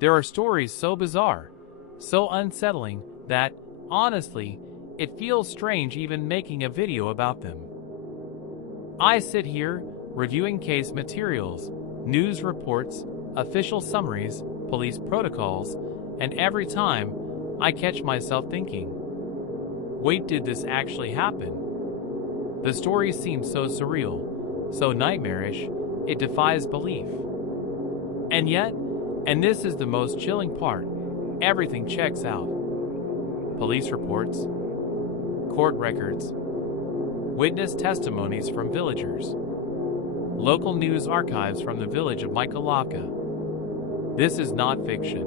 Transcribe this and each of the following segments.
There are stories so bizarre, so unsettling that, honestly, it feels strange even making a video about them. I sit here, reviewing case materials, news reports, official summaries, police protocols, and every time, I catch myself thinking, wait, did this actually happen? The story seems so surreal, so nightmarish, it defies belief. And yet, and this is the most chilling part, everything checks out. Police reports, court records, witness testimonies from villagers, local news archives from the village of Mikhailovka. This is not fiction.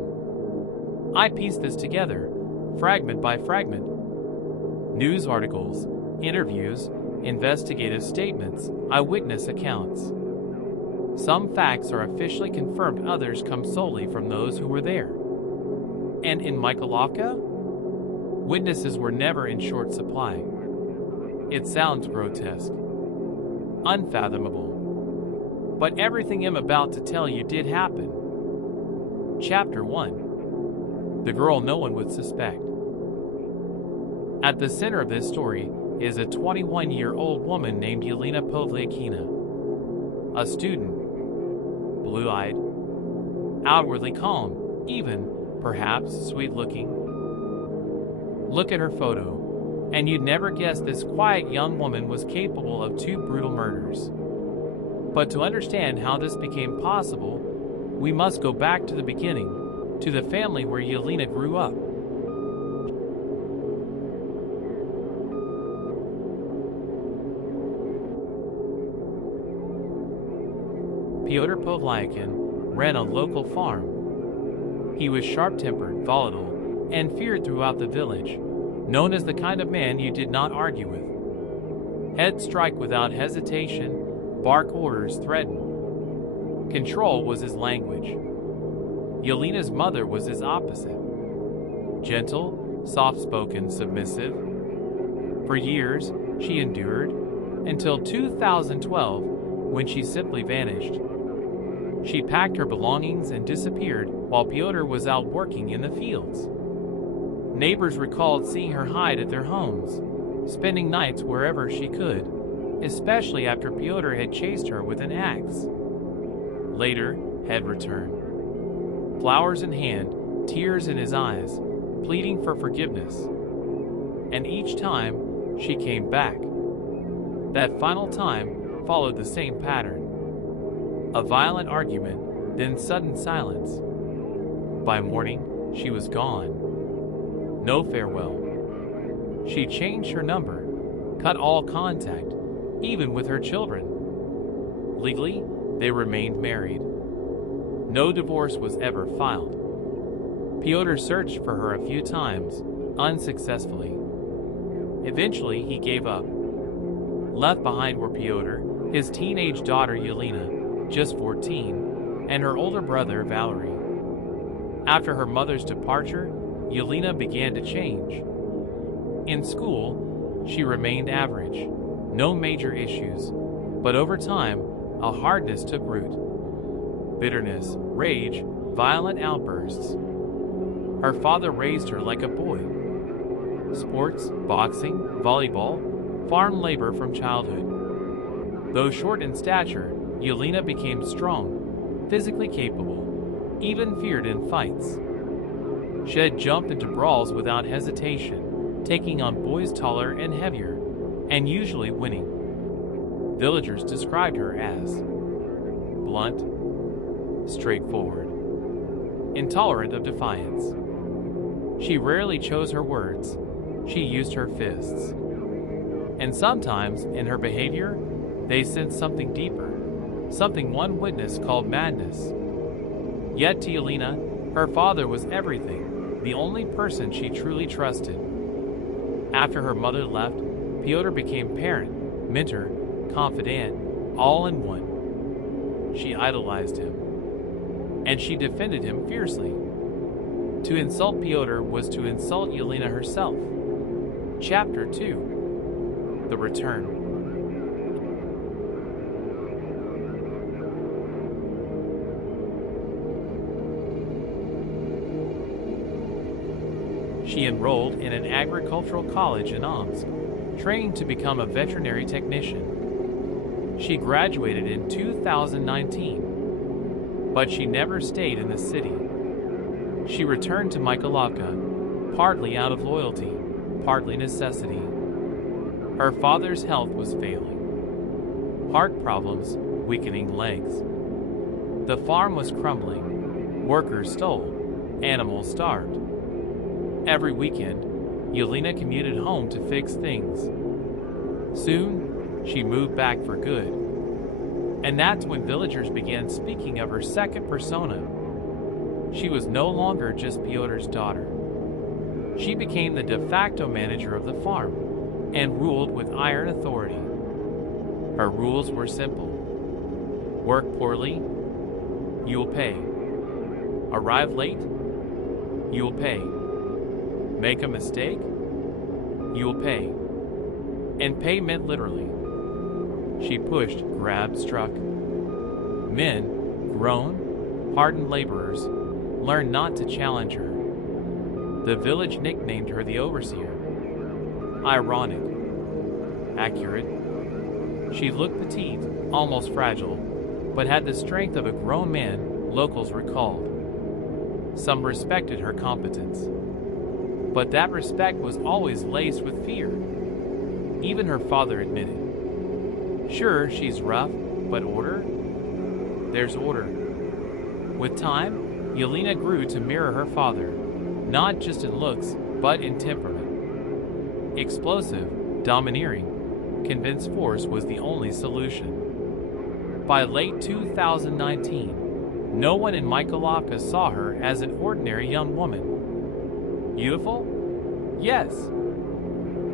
I piece this together, fragment by fragment. News articles, interviews, investigative statements, eyewitness accounts. Some facts are officially confirmed, others come solely from those who were there. And in Mikhailovka, witnesses were never in short supply. It sounds grotesque, unfathomable. But everything I'm about to tell you did happen. Chapter 1. The girl no one would suspect. At the center of this story is a 21-year-old woman named Yelena Povelyakina, a student, blue-eyed, outwardly calm, even, perhaps, sweet-looking. Look at her photo, and you'd never guess this quiet young woman was capable of 2 brutal murders. But to understand how this became possible, we must go back to the beginning, to the family where Yelena grew up. Pyotr Povelyakina ran a local farm. He was sharp-tempered, volatile, and feared throughout the village, known as the kind of man you did not argue with. He'd strike without hesitation, bark orders, threaten. Control was his language. Yelena's mother was his opposite. Gentle, soft-spoken, submissive. For years, she endured, until 2012, when she simply vanished. She packed her belongings and disappeared while Pyotr was out working in the fields. Neighbors recalled seeing her hide at their homes, spending nights wherever she could, especially after Pyotr had chased her with an axe. Later, had returned. Flowers in hand, tears in his eyes, pleading for forgiveness. And each time, she came back. That final time followed the same pattern. A violent argument, then sudden silence. By morning, she was gone. No farewell. She changed her number, cut all contact, even with her children. Legally, they remained married. No divorce was ever filed. Pyotr searched for her a few times, unsuccessfully. Eventually, he gave up. Left behind were Pyotr, his teenage daughter Yelena, just 14, and her older brother Valery. After her mother's departure, Yelena began to change. In school, she remained average, no major issues, but over time, a hardness took root. Bitterness, rage, violent outbursts. Her father raised her like a boy. Sports, boxing, volleyball, farm labor from childhood. Though short in stature, Yelena became strong, physically capable, even feared in fights. She had jumped into brawls without hesitation, taking on boys taller and heavier, and usually winning. Villagers described her as blunt, straightforward, intolerant of defiance. She rarely chose her words, she used her fists. And sometimes, in her behavior, they sensed something deeper, something one witness called madness. Yet to Yelena, her father was everything, the only person she truly trusted. After her mother left, Pyotr became parent, mentor, confidant, all in one. She idolized him, and she defended him fiercely. To insult Pyotr was to insult Yelena herself. Chapter 2. The Return. She enrolled in an agricultural college in Omsk, training to become a veterinary technician. She graduated in 2019, but she never stayed in the city. She returned to Mikhailovka, partly out of loyalty, partly necessity. Her father's health was failing. Heart problems, weakening legs. The farm was crumbling. Workers stole. Animals starved. Every weekend, Yelena commuted home to fix things. Soon, she moved back for good. And that's when villagers began speaking of her second persona. She was no longer just Pyotr's daughter. She became the de facto manager of the farm and ruled with iron authority. Her rules were simple. Work poorly, you'll pay. Arrive late, you'll pay. Make a mistake, you'll pay. And pay meant literally. She pushed, grabbed, struck. Men, grown, hardened laborers, learned not to challenge her. The village nicknamed her the overseer. Ironic. Accurate. She looked petite, almost fragile, but had the strength of a grown man, locals recalled. Some respected her competence. But that respect was always laced with fear. Even her father admitted. Sure, she's rough, but order? There's order. With time, Yelena grew to mirror her father, not just in looks, but in temperament. Explosive, domineering, convinced force was the only solution. By late 2019, no one in Mikhailovka saw her as an ordinary young woman. Beautiful? Yes.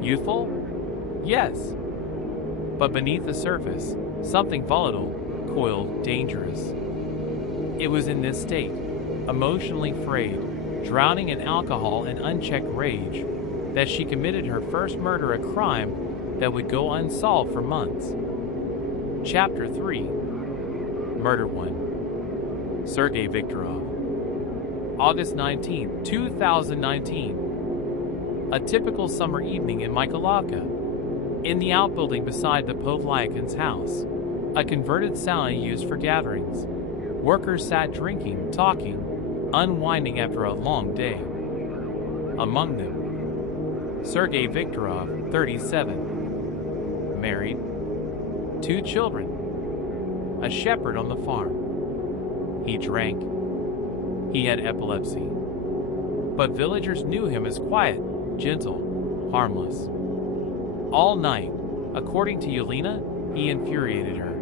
Youthful? Yes. But beneath the surface, something volatile, coiled, dangerous. It was in this state, emotionally frayed, drowning in alcohol and unchecked rage, that she committed her first murder, a crime that would go unsolved for months. Chapter 3. Murder 1. Sergei Viktorov. August 19, 2019. A typical summer evening in Mikhailovka. In the outbuilding beside the Povelyakins' house, a converted sauna used for gatherings. Workers sat drinking, talking, unwinding after a long day. Among them, Sergei Viktorov, 37, married, 2 children, a shepherd on the farm. He drank. He had epilepsy. But villagers knew him as quiet, gentle, harmless. All night, according to Yelena, he infuriated her.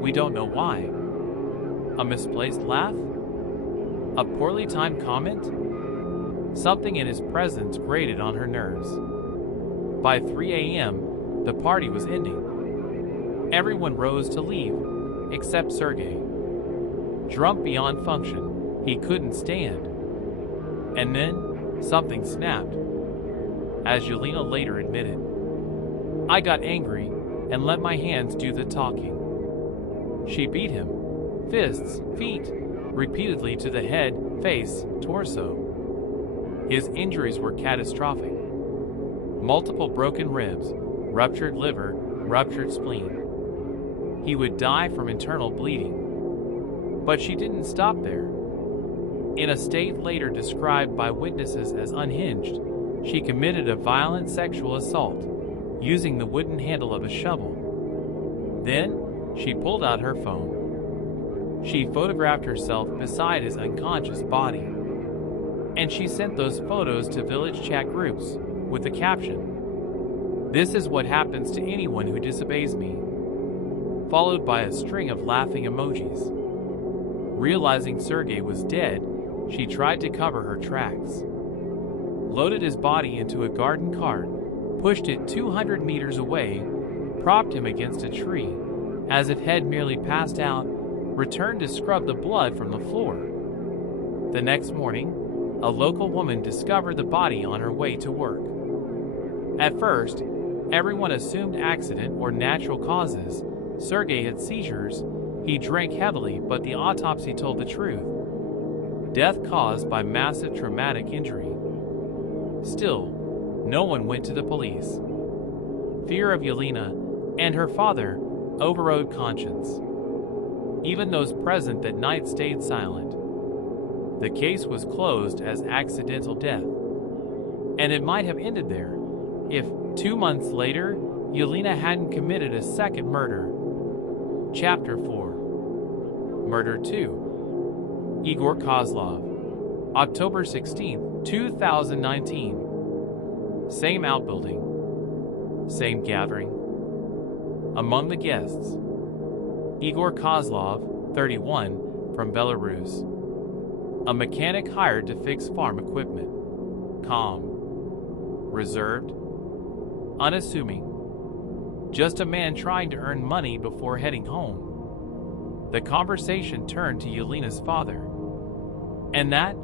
We don't know why. A misplaced laugh? A poorly timed comment? Something in his presence grated on her nerves. By 3 a.m., the party was ending. Everyone rose to leave, except Sergei. Drunk beyond function, he couldn't stand. And then, something snapped. As Yelena later admitted, I got angry and let my hands do the talking. She beat him, fists, feet, repeatedly to the head, face, torso. His injuries were catastrophic. Multiple broken ribs, ruptured liver, ruptured spleen. He would die from internal bleeding. But she didn't stop there. In a state later described by witnesses as unhinged, she committed a violent sexual assault, using the wooden handle of a shovel. Then, she pulled out her phone. She photographed herself beside his unconscious body. And she sent those photos to village chat groups with the caption, "This is what happens to anyone who disobeys me," followed by a string of laughing emojis. Realizing Sergei was dead, she tried to cover her tracks. Loaded his body into a garden cart, pushed it 200 meters away, propped him against a tree, as if head merely passed out, returned to scrub the blood from the floor. The next morning, a local woman discovered the body on her way to work. At first, everyone assumed accident or natural causes. Sergei had seizures, he drank heavily, but the autopsy told the truth. Death caused by massive traumatic injury. Still, no one went to the police. Fear of Yelena and her father overrode conscience. Even those present that night stayed silent. The case was closed as accidental death, and it might have ended there if 2 months later Yelena hadn't committed a second murder. Chapter 4. Murder 2. Igor Kozlov. October 16, 2019. Same outbuilding. Same gathering. Among the guests, Igor Kozlov, 31, from Belarus. A mechanic hired to fix farm equipment. Calm. Reserved. Unassuming. Just a man trying to earn money before heading home. The conversation turned to Yelena's father, and that,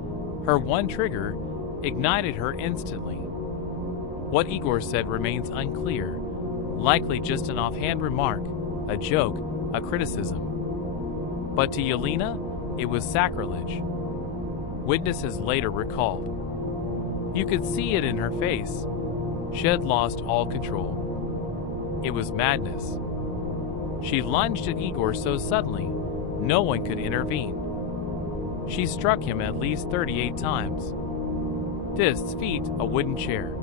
her one trigger, ignited her instantly. What Igor said remains unclear, likely just an offhand remark, a joke, a criticism. But to Yelena, it was sacrilege. Witnesses later recalled. You could see it in her face. She had lost all control. It was madness. She lunged at Igor so suddenly, no one could intervene. She struck him at least 38 times. Fists, feet, a wooden chair.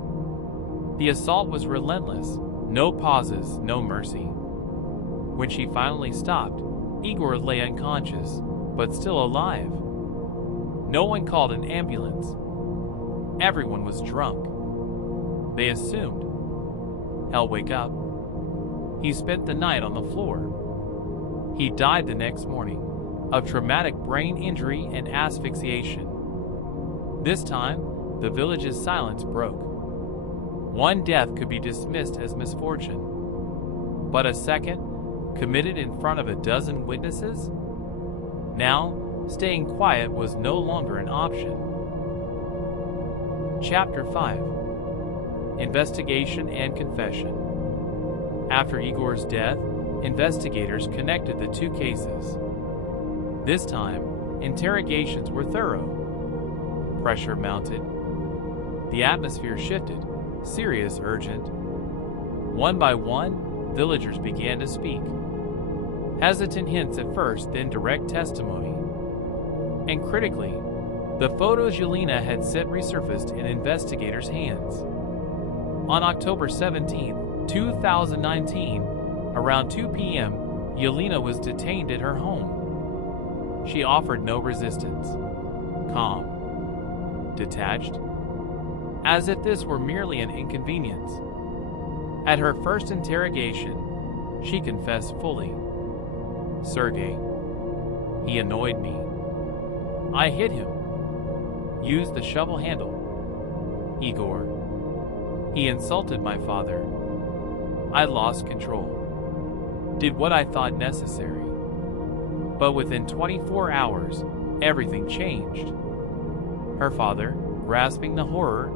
The assault was relentless. No pauses, no mercy. When she finally stopped, Igor lay unconscious, but still alive. No one called an ambulance. Everyone was drunk. They assumed. Hell, wake up. He spent the night on the floor. He died the next morning of traumatic brain injury and asphyxiation. This time, the village's silence broke. One death could be dismissed as misfortune, but a second, committed in front of a dozen witnesses? Now, staying quiet was no longer an option. Chapter 5. Investigation and Confession. After Igor's death, investigators connected the two cases. This time, interrogations were thorough. Pressure mounted. The atmosphere shifted, serious, urgent. One by one, villagers began to speak. Hesitant hints at first, then direct testimony. And critically, the photos Yelena had sent resurfaced in investigators' hands. On October 17, 2019, around 2 p.m., Yelena was detained at her home. She offered no resistance. Calm. Detached. As if this were merely an inconvenience. At her first interrogation, she confessed fully. Sergei. He annoyed me. I hit him. Used the shovel handle. Igor. He insulted my father. I lost control. Did what I thought necessary. But within 24 hours, everything changed. Her father, grasping the horror,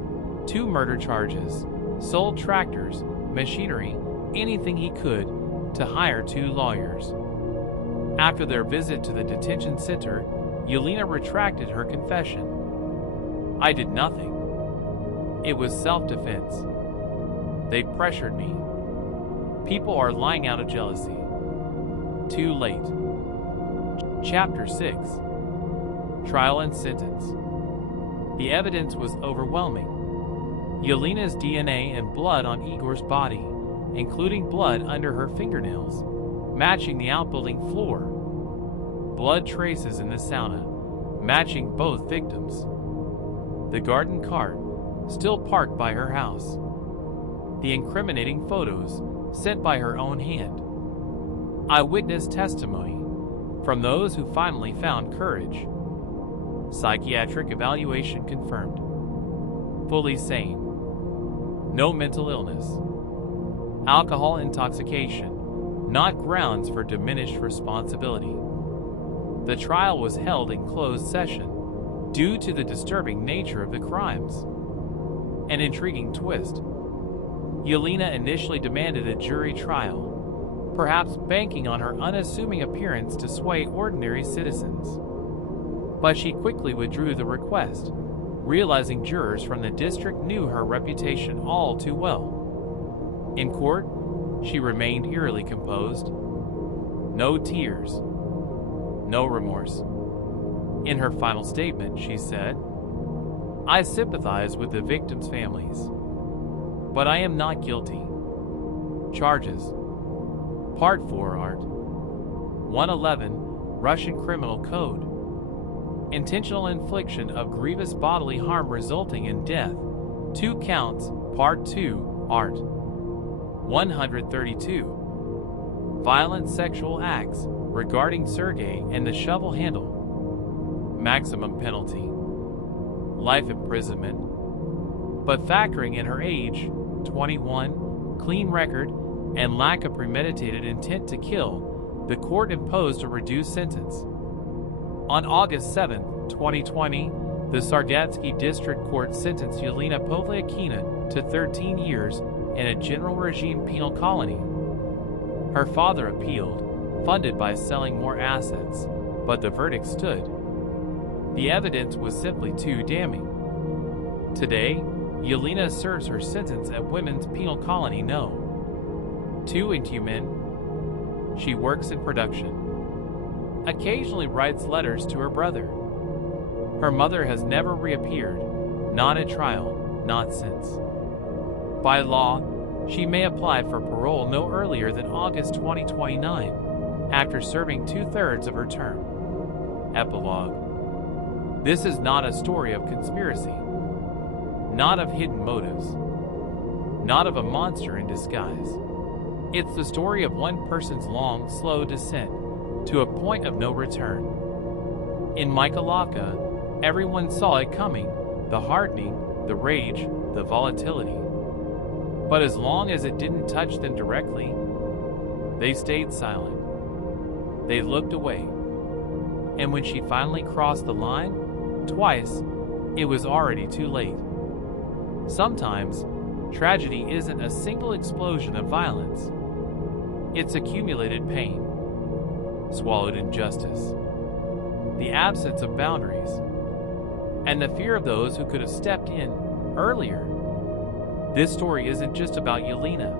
2 murder charges, sold tractors, machinery, anything he could to hire 2 lawyers. After their visit to the detention center, Yelena retracted her confession. I did nothing. It was self-defense. They pressured me. People are lying out of jealousy. Too late. Chapter 6. Trial and Sentence. The evidence was overwhelming. Yelena's DNA and blood on Igor's body, including blood under her fingernails, matching the outbuilding floor. Blood traces in the sauna, matching both victims. The garden cart, still parked by her house. The incriminating photos, sent by her own hand. Eyewitness testimony from those who finally found courage. Psychiatric evaluation confirmed. Fully sane. No mental illness. Alcohol intoxication, not grounds for diminished responsibility. The trial was held in closed session due to the disturbing nature of the crimes. An intriguing twist. Yelena initially demanded a jury trial, perhaps banking on her unassuming appearance to sway ordinary citizens. But she quickly withdrew the request, realizing jurors from the district knew her reputation all too well. In court, she remained eerily composed. No tears, no remorse. In her final statement, she said, "I sympathize with the victims' families, but I am not guilty." Charges. Part 4 Art. 111 Russian Criminal Code. Intentional infliction of grievous bodily harm resulting in death. 2 counts. Part 2 Art. 132 Violent sexual acts regarding Sergei and the shovel handle. Maximum penalty: life imprisonment. But factoring in her age, 21, clean record, and lack of premeditated intent to kill, the court imposed a reduced sentence. On August 7, 2020, the Sardatsky District Court sentenced Yelena Povelyakina to 13 years in a general regime penal colony. Her father appealed, funded by selling more assets, but the verdict stood. The evidence was simply too damning. Today, Yelena serves her sentence at Women's Penal Colony No. 2 in Tumen. She works in production. Occasionally writes letters to her brother. Her mother has never reappeared, not at trial, not since. By law, she may apply for parole no earlier than August 2029, after serving 2/3 of her term. Epilogue. This is not a story of conspiracy, not of hidden motives, not of a monster in disguise. It's the story of one person's long, slow descent to a point of no return. In Mikhailovka, everyone saw it coming, the hardening, the rage, the volatility. But as long as it didn't touch them directly, they stayed silent. They looked away. And when she finally crossed the line, twice, it was already too late. Sometimes, tragedy isn't a single explosion of violence. It's accumulated pain, swallowed injustice, the absence of boundaries, and the fear of those who could have stepped in earlier. This story isn't just about Yelena.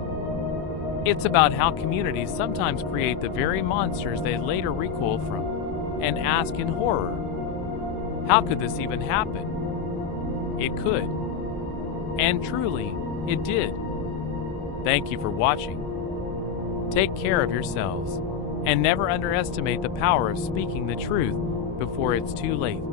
It's about how communities sometimes create the very monsters they later recoil from and ask in horror, how could this even happen? It could. And truly, it did. Thank you for watching. Take care of yourselves, and never underestimate the power of speaking the truth before it's too late.